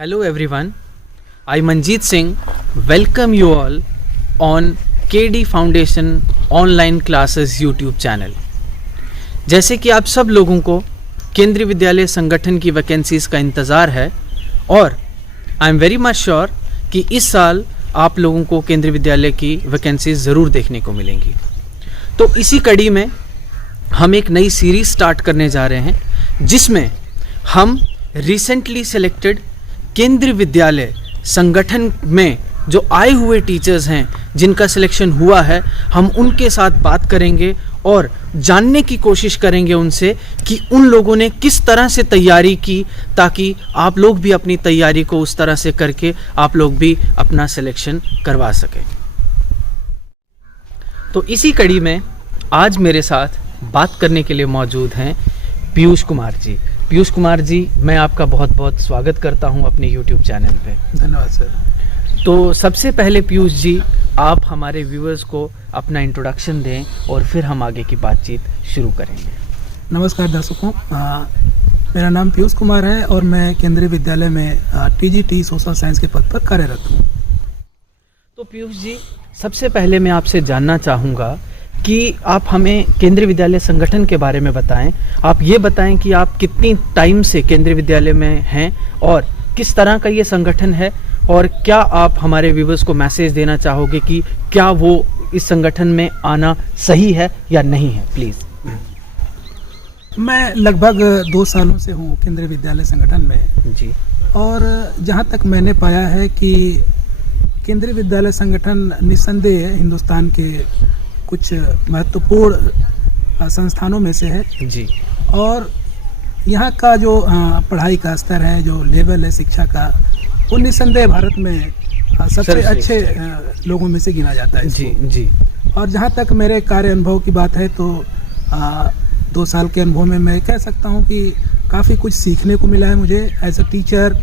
Hello everyone, I Manjeet Singh welcome you all on KD Foundation online classes YouTube channel। जैसे कि आप सब लोगों को केंद्रीय विद्यालय संगठन की वैकेंसीज का इंतज़ार है और I am very much sure कि इस साल आप लोगों को केंद्रीय विद्यालय की वैकेंसीज ज़रूर देखने को मिलेंगी। तो इसी कड़ी में हम एक नई सीरीज़ स्टार्ट करने जा रहे हैं जिसमें हम रिसेंटली सिलेक्टेड केंद्रीय विद्यालय संगठन में जो आए हुए टीचर्स हैं जिनका सिलेक्शन हुआ है, हम उनके साथ बात करेंगे और जानने की कोशिश करेंगे उनसे कि उन लोगों ने किस तरह से तैयारी की ताकि आप लोग भी अपनी तैयारी को उस तरह से करके आप लोग भी अपना सिलेक्शन करवा सकें। तो इसी कड़ी में आज मेरे साथ बात करने के लिए मौजूद हैं पीयूष कुमार जी। पीयूष कुमार जी, मैं आपका बहुत बहुत स्वागत करता हूं अपने YouTube चैनल पे। धन्यवाद सर। तो सबसे पहले पीयूष जी, आप हमारे व्यूअर्स को अपना इंट्रोडक्शन दें और फिर हम आगे की बातचीत शुरू करेंगे। नमस्कार दर्शकों, मेरा नाम पीयूष कुमार है और मैं केंद्रीय विद्यालय में TGT सोशल साइंस के पद पर कार्यरत हूँ। तो पीयूष जी, सबसे पहले मैं आपसे जानना चाहूँगा कि आप हमें केंद्रीय विद्यालय संगठन के बारे में बताएं। आप ये बताएं कि आप कितनी टाइम से केंद्रीय विद्यालय में हैं और किस तरह का ये संगठन है, और क्या आप हमारे व्यूअर्स को मैसेज देना चाहोगे कि क्या वो इस संगठन में आना सही है या नहीं है, प्लीज़। मैं लगभग 2 सालों से हूँ केंद्रीय विद्यालय संगठन में जी। और जहाँ तक मैंने पाया है कि केंद्रीय विद्यालय संगठन निस्संदेह हिंदुस्तान के कुछ महत्वपूर्ण संस्थानों में से है जी। और यहाँ का जो पढ़ाई का स्तर है, जो लेवल है शिक्षा का, वो निस्संदेह भारत में सबसे अच्छे लोगों में से गिना जाता है जी जी। और जहाँ तक मेरे कार्य अनुभव की बात है तो 2 साल के अनुभव में मैं कह सकता हूँ कि काफ़ी कुछ सीखने को मिला है मुझे एज अ टीचर।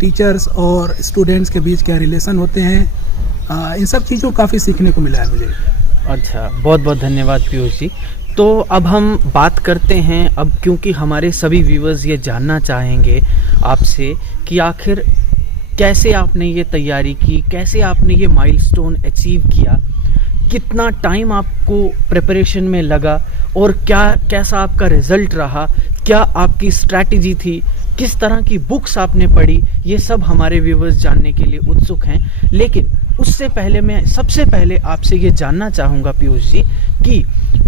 टीचर्स और स्टूडेंट्स के बीच क्या रिलेशन होते हैं, इन सब चीज़ों को काफ़ी सीखने को मिला है मुझे। अच्छा, बहुत बहुत धन्यवाद पीयूष जी। तो अब हम बात करते हैं, अब क्योंकि हमारे सभी व्यूअर्स ये जानना चाहेंगे आपसे कि आखिर कैसे आपने ये तैयारी की, कैसे आपने ये माइलस्टोन अचीव किया, कितना टाइम आपको प्रिपरेशन में लगा और कैसा आपका रिजल्ट रहा, क्या आपकी स्ट्रैटेजी थी, किस तरह की बुक्स आपने पढ़ी, ये सब हमारे व्यूअर्स जानने के लिए उत्सुक हैं। लेकिन उससे पहले मैं सबसे पहले आपसे ये जानना चाहूँगा पीयूष जी कि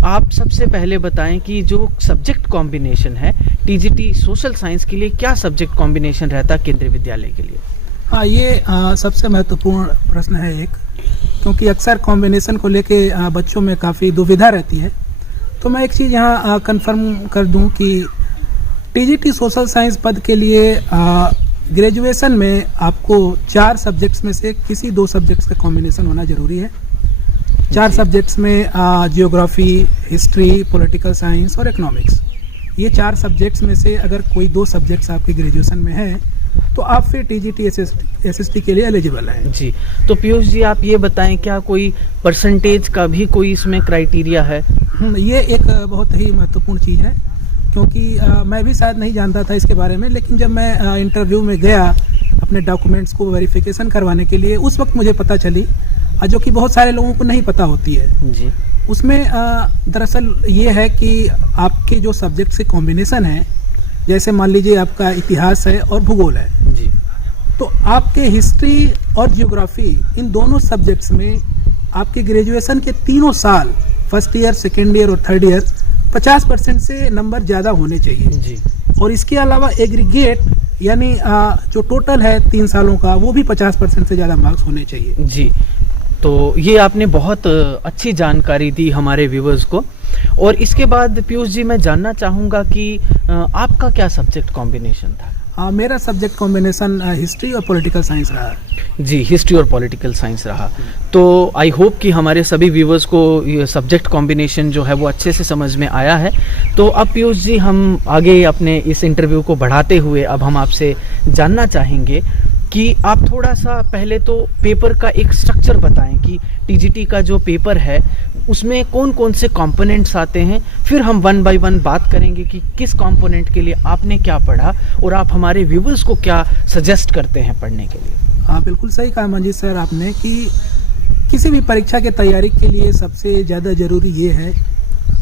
आप सबसे पहले बताएं कि जो सब्जेक्ट कॉम्बिनेशन है TGT सोशल साइंस के लिए, क्या सब्जेक्ट कॉम्बिनेशन रहता है केंद्रीय विद्यालय के लिए? हाँ, ये सबसे महत्वपूर्ण प्रश्न है एक, क्योंकि अक्सर कॉम्बिनेशन को लेके बच्चों में काफ़ी दुविधा रहती है। तो मैं एक चीज़ यहाँ कंफर्म कर दूँ कि TGT सोशल साइंस पद के लिए ग्रेजुएशन में आपको 4 सब्जेक्ट्स में से किसी 2 सब्जेक्ट्स का कॉम्बिनेशन होना जरूरी है। 4 सब्जेक्ट्स में जियोग्राफी, हिस्ट्री, पॉलिटिकल साइंस और इकोनॉमिक्स। ये 4 सब्जेक्ट्स में से अगर कोई 2 सब्जेक्ट्स आपके ग्रेजुएशन में है तो आप फिर TGT SST के लिए एलिजिबल हैं। जी। तो पीयूष जी, आप ये बताएं, क्या कोई परसेंटेज का भी कोई इसमें क्राइटेरिया है? ये एक बहुत ही महत्वपूर्ण चीज़ है, क्योंकि मैं भी शायद नहीं जानता था इसके बारे में, लेकिन जब मैं इंटरव्यू में गया अपने डॉक्यूमेंट्स को वेरिफिकेशन करवाने के लिए, उस वक्त मुझे पता चली, जो कि बहुत सारे लोगों को नहीं पता होती है जी। उसमें दरअसल ये है कि आपके जो सब्जेक्ट से कॉम्बिनेशन है, जैसे मान लीजिए आपका इतिहास है और भूगोल है जी, तो आपके हिस्ट्री और जियोग्राफी, इन दोनों सब्जेक्ट्स में आपके ग्रेजुएशन के 3 साल, फर्स्ट ईयर, सेकेंड ईयर और थर्ड ईयर, 50% से नंबर ज़्यादा होने चाहिए जी। और इसके अलावा एग्रीगेट यानी जो टोटल है 3 सालों का, वो भी 50% से ज़्यादा मार्क्स होने चाहिए। जी। तो ये आपने बहुत अच्छी जानकारी दी हमारे व्यूवर्स को। और इसके बाद पीयूष जी, मैं जानना चाहूँगा कि आपका क्या सब्जेक्ट कॉम्बिनेशन था? मेरा सब्जेक्ट कॉम्बिनेशन हिस्ट्री और पॉलिटिकल साइंस रहा। जी, हिस्ट्री और पॉलिटिकल साइंस रहा। तो आई होप कि हमारे सभी व्यूवर्स को ये सब्जेक्ट कॉम्बिनेशन जो है वो अच्छे से समझ में आया है। तो अब पीयूष जी, हम आगे अपने इस इंटरव्यू को बढ़ाते हुए अब हम आपसे जानना चाहेंगे कि आप थोड़ा सा पहले तो पेपर का एक स्ट्रक्चर बताएं कि टीजीटी का जो पेपर है उसमें कौन कौन से कंपोनेंट्स आते हैं, फिर हम वन बाय वन बात करेंगे कि किस कंपोनेंट के लिए आपने क्या पढ़ा और आप हमारे व्यूवर्स को क्या सजेस्ट करते हैं पढ़ने के लिए। हाँ, बिल्कुल सही कहा मंजीत सर आपने कि किसी भी परीक्षा की तैयारी के लिए सबसे ज़्यादा ज़रूरी ये है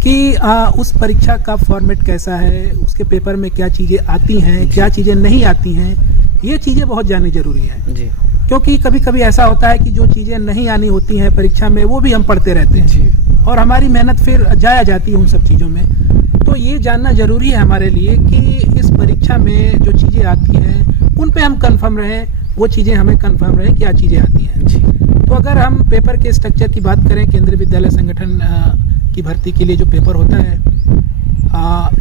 कि उस परीक्षा का फॉर्मेट कैसा है, उसके पेपर में क्या चीज़ें आती हैं, क्या चीज़ें नहीं आती हैं, ये चीज़ें बहुत जाननी जरूरी हैं जी। क्योंकि कभी कभी ऐसा होता है कि जो चीज़ें नहीं आनी होती हैं परीक्षा में वो भी हम पढ़ते रहते हैं जी। और हमारी मेहनत फिर जाया जाती है उन सब चीज़ों में। तो ये जानना जरूरी है हमारे लिए कि इस परीक्षा में जो चीज़ें आती हैं उन पे हम कंफर्म रहें, वो चीज़ें हमें कंफर्म रहें क्या चीज़ें आती हैं जी। तो अगर हम पेपर के स्ट्रक्चर की बात करें, केंद्रीय विद्यालय संगठन की भर्ती के लिए जो पेपर होता है,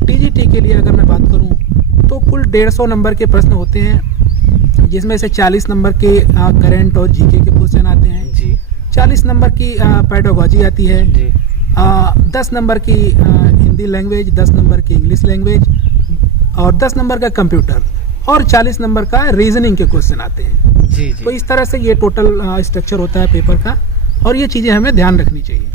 टीजीटी के लिए अगर मैं बात करूं तो कुल 150 नंबर के प्रश्न होते हैं, जिसमें से 40 नंबर के करंट और जीके के क्वेश्चन आते हैं जी। 40 नंबर की पेडागोजी आती है जी। 10 नंबर की हिंदी लैंग्वेज, 10 नंबर की इंग्लिश लैंग्वेज और 10 नंबर का कंप्यूटर और 40 नंबर का रीजनिंग के क्वेश्चन आते हैं। जी। तो इस तरह से ये टोटल स्ट्रक्चर होता है पेपर का और ये चीज़ें हमें ध्यान रखनी चाहिए।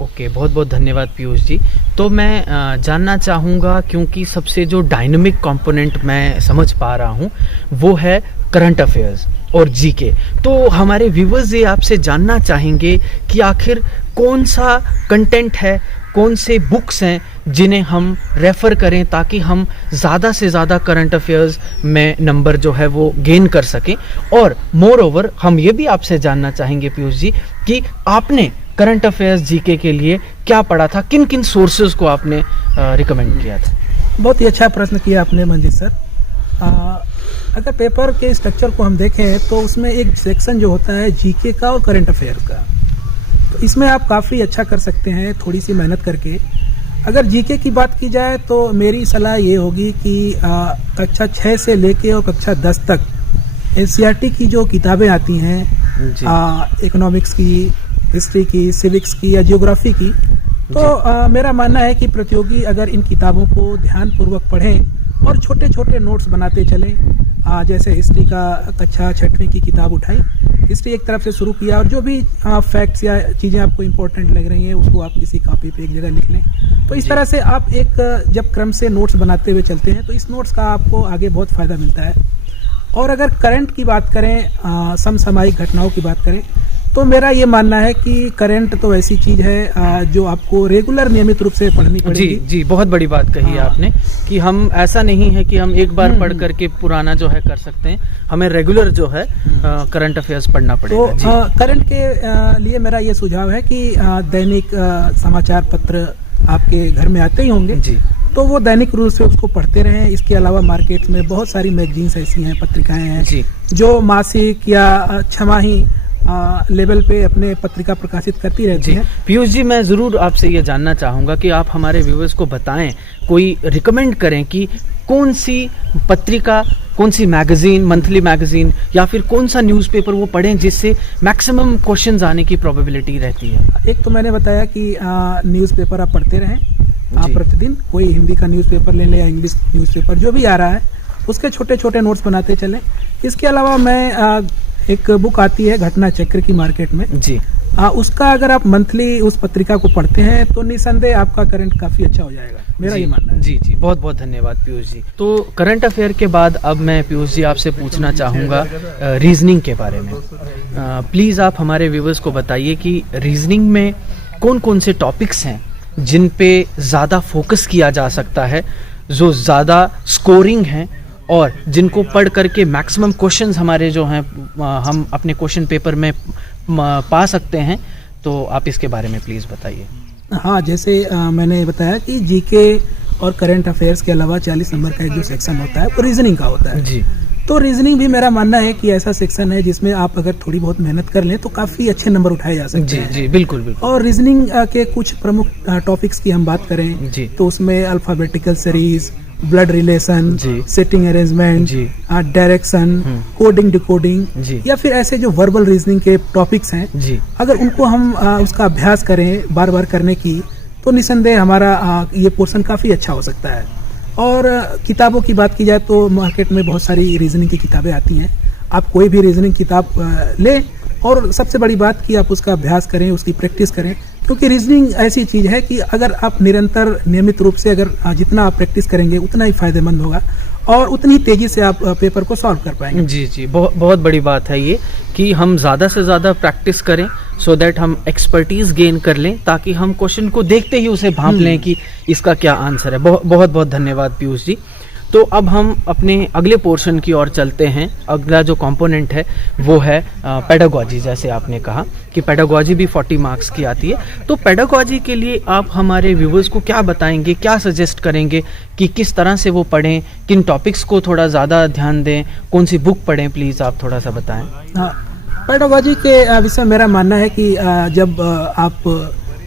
ओके, बहुत बहुत धन्यवाद पीयूष जी। तो मैं जानना चाहूँगा, क्योंकि सबसे जो डायनामिक कंपोनेंट मैं समझ पा रहा हूँ वो है करंट अफेयर्स और जीके। तो हमारे व्यूवर्स ये आपसे जानना चाहेंगे कि आखिर कौन सा कंटेंट है, कौन से बुक्स हैं जिन्हें हम रेफ़र करें ताकि हम ज़्यादा से ज़्यादा करंट अफेयर्स में नंबर जो है वो गेन कर सकें। और मोर ओवर हम ये भी आपसे जानना चाहेंगे पीयूष जी कि आपने करंट अफेयर्स जीके के लिए क्या पढ़ा था, किन किन सोर्सेज को आपने रिकमेंड किया था। बहुत ही अच्छा प्रश्न किया आपने मंजीत सर। अगर पेपर के स्ट्रक्चर को हम देखें तो उसमें एक सेक्शन जो होता है जीके का और करंट अफेयर्स का, तो इसमें आप काफ़ी अच्छा कर सकते हैं थोड़ी सी मेहनत करके। अगर जीके की बात की जाए तो मेरी सलाह ये होगी कि कक्षा 6 से लेके और कक्षा 10 तक एनसीईआरटी की जो किताबें आती हैं, इकोनॉमिक्स की, हिस्ट्री की, सिविक्स की या जियोग्राफी की, तो मेरा मानना है कि प्रतियोगी अगर इन किताबों को ध्यानपूर्वक पढ़ें और छोटे छोटे नोट्स बनाते चलें, जैसे हिस्ट्री का कक्षा 6वीं की किताब उठाई, हिस्ट्री एक तरफ से शुरू किया और जो भी फैक्ट्स या चीज़ें आपको इम्पोर्टेंट लग रही हैं उसको आप किसी कॉपी पे एक जगह लिख लें। तो इस तरह से आप एक जब क्रम से नोट्स बनाते हुए चलते हैं तो इस नोट्स का आपको आगे बहुत फ़ायदा मिलता है। और अगर करंट की बात करें, समसामयिक घटनाओं की बात करें, तो मेरा ये मानना है कि करंट तो ऐसी चीज़ है जो आपको रेगुलर नियमित रूप से पढ़नी पड़ेगी। जी जी, बहुत बड़ी बात कही है आपने कि हम ऐसा नहीं है कि हम एक बार पढ़ करके पुराना जो है कर सकते हैं, हमें रेगुलर जो है करंट अफेयर्स पढ़ना पड़ेगा। तो करंट के लिए मेरा ये सुझाव है कि दैनिक समाचार पत्र आपके घर में आते ही होंगे जी, तो वो दैनिक रूप से उसको पढ़ते रहें। इसके अलावा मार्केट में बहुत सारी मैगजीन्स ऐसी हैं, पत्रिकाएं हैं जी, जो मासिक या छमाही लेवल पे अपने पत्रिका प्रकाशित करती रहती है। पीयूष जी, मैं ज़रूर आपसे ये जानना चाहूँगा कि आप हमारे व्यूवर्स को बताएं, कोई रिकमेंड करें कि कौन सी पत्रिका, कौन सी मैगजीन, मंथली मैगजीन या फिर कौन सा न्यूज़पेपर वो पढ़ें जिससे मैक्सिमम क्वेश्चंस आने की प्रोबेबिलिटी रहती है। एक तो मैंने बताया कि न्यूज़पेपर आप पढ़ते रहें, आप प्रतिदिन कोई हिंदी का न्यूज़पेपर ले लें या इंग्लिश न्यूज़पेपर जो भी आ रहा है उसके छोटे छोटे नोट्स बनाते चलें। इसके अलावा मैं एक बुक आती है घटना चक्र की मार्केट में जी, उसका अगर आप मंथली उस पत्रिका को पढ़ते हैं तो निसंदेह आपका करंट काफी अच्छा हो जाएगा, मेरा ये मानना है। जी जी, बहुत बहुत धन्यवाद पीयूष जी। तो करंट अफेयर के बाद अब मैं पीयूष जी आपसे पूछना चाहूँगा रीजनिंग के बारे में। प्लीज़ आप हमारे व्यूवर्स को बताइए कि रीजनिंग में कौन कौन से टॉपिक्स हैं जिन पे ज़्यादा फोकस किया जा सकता है, जो ज़्यादा स्कोरिंग हैं और जिनको पढ़ करके मैक्सिमम क्वेश्चंस हमारे जो हैं हम अपने क्वेश्चन पेपर में पा सकते हैं। तो आप इसके बारे में प्लीज़ बताइए। हाँ, जैसे मैंने बताया कि जीके और करंट अफेयर्स के अलावा 40 नंबर का एक जो सेक्शन होता है वो रीजनिंग का होता है जी। तो रीजनिंग भी मेरा मानना है कि ऐसा सेक्शन है जिसमें आप अगर थोड़ी बहुत मेहनत कर लें तो काफ़ी अच्छे नंबर उठाए जा सकते हैं। जी, बिल्कुल बिल्कुल। और रीजनिंग के कुछ प्रमुख टॉपिक्स की हम बात करें जी, तो उसमें alphabetical series, blood relation, setting arrangement, direction, coding, decoding या फिर ऐसे जो वर्बल रीजनिंग के टॉपिक्स हैं जी, अगर उनको हम उसका अभ्यास करें बार बार करने की तो निसंदेह हमारा ये पोर्शन काफ़ी अच्छा हो सकता है। और किताबों की बात की जाए तो मार्केट में बहुत सारी रीजनिंग की किताबें आती हैं, आप कोई भी रीजनिंग किताब लें, और सबसे बड़ी बात कि आप उसका अभ्यास करें, उसकी प्रैक्टिस करें, क्योंकि रीजनिंग ऐसी चीज़ है कि अगर आप निरंतर नियमित रूप से अगर जितना आप प्रैक्टिस करेंगे उतना ही फायदेमंद होगा और उतनी तेज़ी से आप पेपर को सॉल्व कर पाएंगे। जी जी, बहुत बड़ी बात है ये कि हम ज़्यादा से ज़्यादा प्रैक्टिस करें सो दैट हम एक्सपर्टीज गेन कर लें, ताकि हम क्वेश्चन को देखते ही उसे भांप लें कि इसका क्या आंसर है। बहुत बहुत धन्यवाद पीयूष जी। तो अब हम अपने अगले पोर्शन की ओर चलते हैं। अगला जो कंपोनेंट है वो है पेडागॉजी। जैसे आपने कहा कि पेडागॉजी भी 40 मार्क्स की आती है, तो पेडागॉजी के लिए आप हमारे व्यूवर्स को क्या बताएंगे, क्या सजेस्ट करेंगे कि किस तरह से वो पढ़ें, किन टॉपिक्स को थोड़ा ज़्यादा ध्यान दें, कौन सी बुक पढ़ें, प्लीज़ आप थोड़ा सा बताएं। हाँ, पेडागॉजी के विषय मेरा मानना है कि जब आप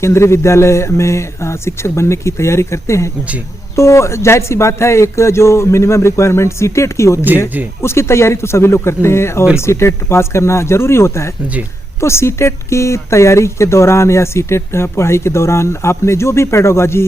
केंद्रीय विद्यालय में शिक्षक बनने की तैयारी करते हैं जी, तो जाहिर सी बात है एक जो मिनिमम रिक्वायरमेंट सीटेट की होती है जी। उसकी तैयारी तो सभी लोग करते हैं और सीटेट पास करना जरूरी होता है जी। तो सीटेट की तैयारी के दौरान या सीटेट पढ़ाई के दौरान आपने जो भी पेडागॉजी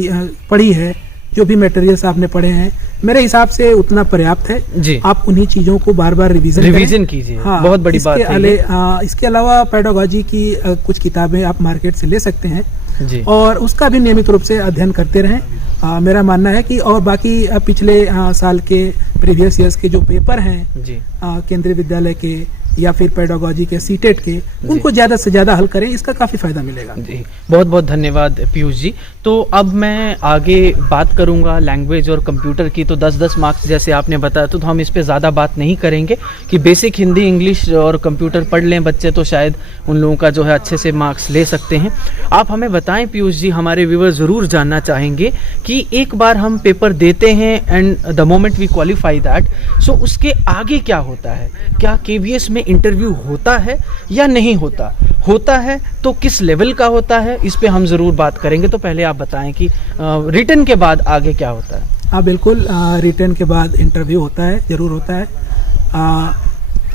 पढ़ी है, जो भी मटेरियल्स आपने पढ़े हैं, मेरे हिसाब से उतना पर्याप्त है जी। आप उन्हीं चीजों को बार बार रिवीजन कीजिए। हाँ, बहुत बड़ी बात है। इसके अलावा पेडागॉजी की कुछ किताबें आप मार्केट से ले सकते हैं जी। और उसका भी नियमित रूप से अध्ययन करते रहें। मेरा मानना है कि और बाकी पिछले साल के प्रीवियस ईयर्स के जो पेपर हैं जी, केंद्रीय विद्यालय के या फिर पेडागॉजी के सीटेट के, उनको ज्यादा से ज्यादा हल करें, इसका काफी फायदा मिलेगा जी। बहुत बहुत धन्यवाद पीयूष जी। तो अब मैं आगे बात करूंगा लैंग्वेज और कंप्यूटर की। तो 10-10 मार्क्स जैसे आपने बताया, तो हम इस पे ज़्यादा बात नहीं करेंगे कि बेसिक हिंदी, इंग्लिश और कंप्यूटर पढ़ लें बच्चे तो शायद उन लोगों का जो है अच्छे से मार्क्स ले सकते हैं। आप हमें बताएं पीयूष जी, हमारे व्यूअर ज़रूर जानना चाहेंगे कि एक बार हम पेपर देते हैं and the moment we qualify that, so उसके आगे क्या होता है? क्या KVS में इंटरव्यू होता है या नहीं होता? होता है तो किस लेवल का होता है, इस पे हम ज़रूर बात करेंगे। तो पहले आप बताएं कि रिटन के बाद आगे क्या होता है? हाँ बिल्कुल, रिटन के बाद इंटरव्यू होता है, ज़रूर होता है।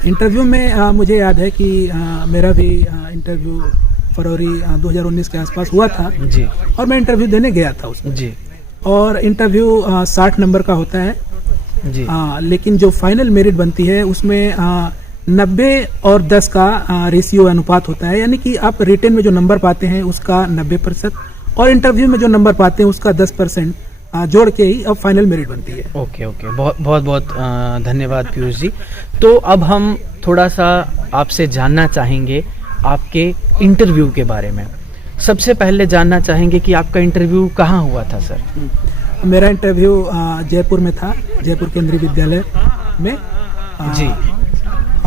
इंटरव्यू में मुझे याद है कि मेरा भी इंटरव्यू फरवरी 2019 के आसपास हुआ था जी, और मैं इंटरव्यू देने गया था उसमें जी। और इंटरव्यू 60 नंबर का होता है जी। लेकिन जो फाइनल मेरिट बनती है उसमें 90 और 10 का रेशियो अनुपात होता है, यानी कि आप रिटन में जो नंबर पाते हैं उसका 90% और इंटरव्यू में जो नंबर पाते हैं उसका 10% जोड़ के ही अब फाइनल मेरिट बनती है। ओके, बहुत धन्यवाद पीयूष जी। तो अब हम थोड़ा सा आपसे जानना चाहेंगे आपके इंटरव्यू के बारे में। सबसे पहले जानना चाहेंगे कि आपका इंटरव्यू कहाँ हुआ था सर? मेरा इंटरव्यू जयपुर में था, जयपुर केंद्रीय विद्यालय में जी।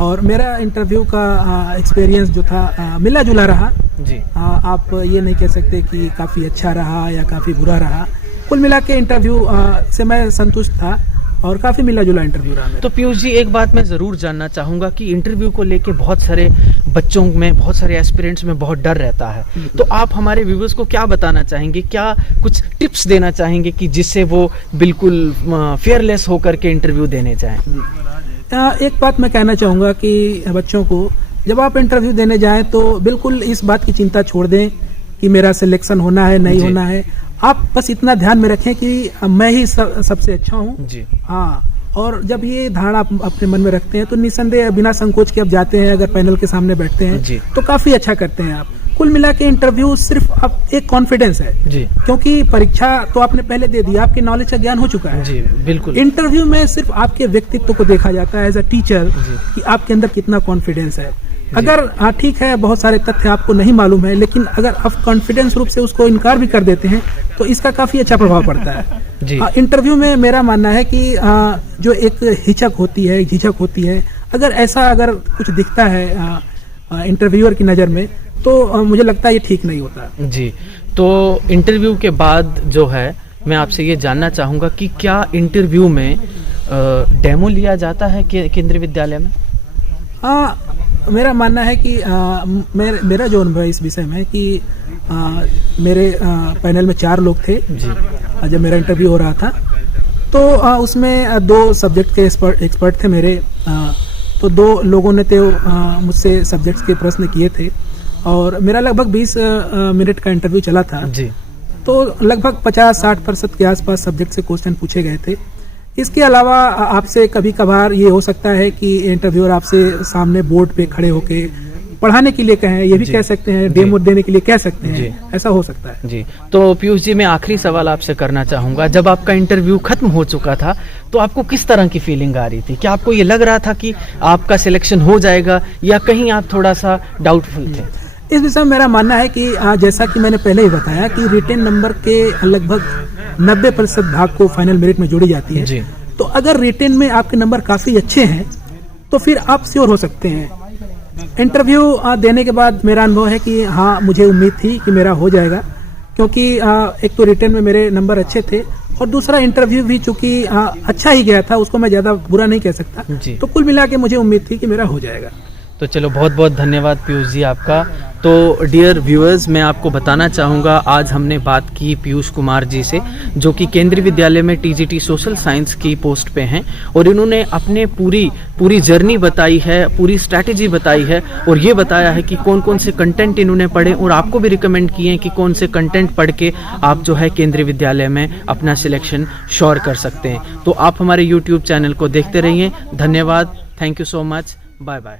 और मेरा इंटरव्यू का एक्सपीरियंस जो था मिला जुला रहा जी। आप ये नहीं कह सकते कि काफ़ी अच्छा रहा या काफ़ी बुरा रहा। कुल मिला के इंटरव्यू से मैं संतुष्ट था और काफ़ी मिला जुला इंटरव्यू रहा। तो पीयूष जी, एक बात मैं ज़रूर जानना चाहूँगा कि इंटरव्यू को लेके बहुत सारे बच्चों में, बहुत सारे एस्पिरेंट्स में बहुत डर रहता है, तो आप हमारे व्यूवर्स को क्या बताना चाहेंगे, क्या कुछ टिप्स देना चाहेंगे कि जिससे वो बिल्कुल फेयरलेस होकर के इंटरव्यू देने जाएं? एक बात मैं कहना चाहूँगा कि बच्चों को जब आप इंटरव्यू देने जाएं तो बिल्कुल इस बात की चिंता छोड़ दें कि मेरा सिलेक्शन होना है नहीं होना है। आप बस इतना ध्यान में रखें कि मैं ही सबसे अच्छा हूँ जी। हाँ, और जब ये धारणा आप अपने मन में रखते हैं तो निसंदेह बिना संकोच के आप जाते हैं, अगर पैनल के सामने बैठते हैं तो काफी अच्छा करते हैं आप। कुल मिला के इंटरव्यू सिर्फ आप एक कॉन्फिडेंस है जी, क्योंकि परीक्षा तो आपने पहले दे दी, आपके नॉलेज का ज्ञान हो चुका है जी। बिल्कुल, इंटरव्यू में सिर्फ आपके व्यक्तित्व को देखा जाता है एज अ टीचर कि आपके अंदर कितना कॉन्फिडेंस है। अगर ठीक है, बहुत सारे तथ्य आपको नहीं मालूम है, लेकिन अगर आप कॉन्फिडेंस रूप से उसको इनकार भी कर देते हैं तो इसका काफी अच्छा प्रभाव पड़ता है जी। इंटरव्यू में मेरा मानना है कि जो एक हिचक होती है, झिझक होती है, अगर कुछ दिखता है इंटरव्यूअर की नज़र में तो मुझे लगता है ये ठीक नहीं होता जी। तो इंटरव्यू के बाद जो है मैं आपसे ये जानना चाहूँगा कि क्या इंटरव्यू में डेमो लिया जाता है केंद्रीय विद्यालय में? मेरा मानना है कि मेरा जो अनुभव है इस विषय में कि मेरे पैनल में 4 लोग थे जी। जब मेरा इंटरव्यू हो रहा था तो उसमें 2 सब्जेक्ट के एक्सपर्ट थे मेरे। तो 2 लोगों ने तो मुझसे सब्जेक्ट्स के प्रश्न किए थे और मेरा लगभग 20 मिनट का इंटरव्यू चला था जी। तो लगभग 50-60% के आसपास सब्जेक्ट से क्वेश्चन पूछे गए थे। इसके अलावा आपसे कभी कभार ये हो सकता है कि इंटरव्यूअर आपसे सामने बोर्ड पे खड़े होके पढ़ाने के लिए कहें, ये भी कह सकते हैं, डेमो देने के लिए कह सकते हैं, ऐसा हो सकता है। जी, तो पीयूष जी मैं आखिरी सवाल आपसे करना चाहूँगा, जब आपका इंटरव्यू खत्म हो चुका था तो आपको किस तरह की फीलिंग आ रही थी? क्या आपको ये लग रहा था कि आपका सिलेक्शन हो जाएगा या कहीं आप थोड़ा सा डाउटफुल थे? इस विषय में मेरा मानना है कि जैसा कि मैंने पहले ही बताया कि रिटेन नंबर के लगभग 90% भाग को फाइनल मेरिट में जोड़ी जाती है। जी। तो अगर रिटेन में आपके नंबर काफ़ी अच्छे हैं तो फिर आप श्योर हो सकते हैं। इंटरव्यू देने के बाद मेरा अनुभव है कि हाँ, मुझे उम्मीद थी कि मेरा हो जाएगा, क्योंकि एक तो रिटेन में मेरे नंबर अच्छे थे और दूसरा इंटरव्यू भी चूंकि अच्छा ही गया था, उसको मैं ज़्यादा बुरा नहीं कह सकता। तो कुल मिला के मुझे उम्मीद थी कि मेरा हो जाएगा। तो चलो, बहुत बहुत धन्यवाद पीयूष जी आपका। तो डियर व्यूअर्स, मैं आपको बताना चाहूँगा, आज हमने बात की पीयूष कुमार जी से, जो कि केंद्रीय विद्यालय में टीजीटी सोशल साइंस की पोस्ट पे हैं, और इन्होंने अपने पूरी जर्नी बताई है, पूरी स्ट्रैटेजी बताई है, और ये बताया है कि कौन कौन से कंटेंट इन्होंने पढ़े, और आपको भी रिकमेंड किए हैं कि कौन से कंटेंट पढ़ के आप जो है केंद्रीय विद्यालय में अपना सिलेक्शन श्योर कर सकते हैं। तो आप हमारे यूट्यूब चैनल को देखते रहिए। धन्यवाद, thank you so much, bye bye.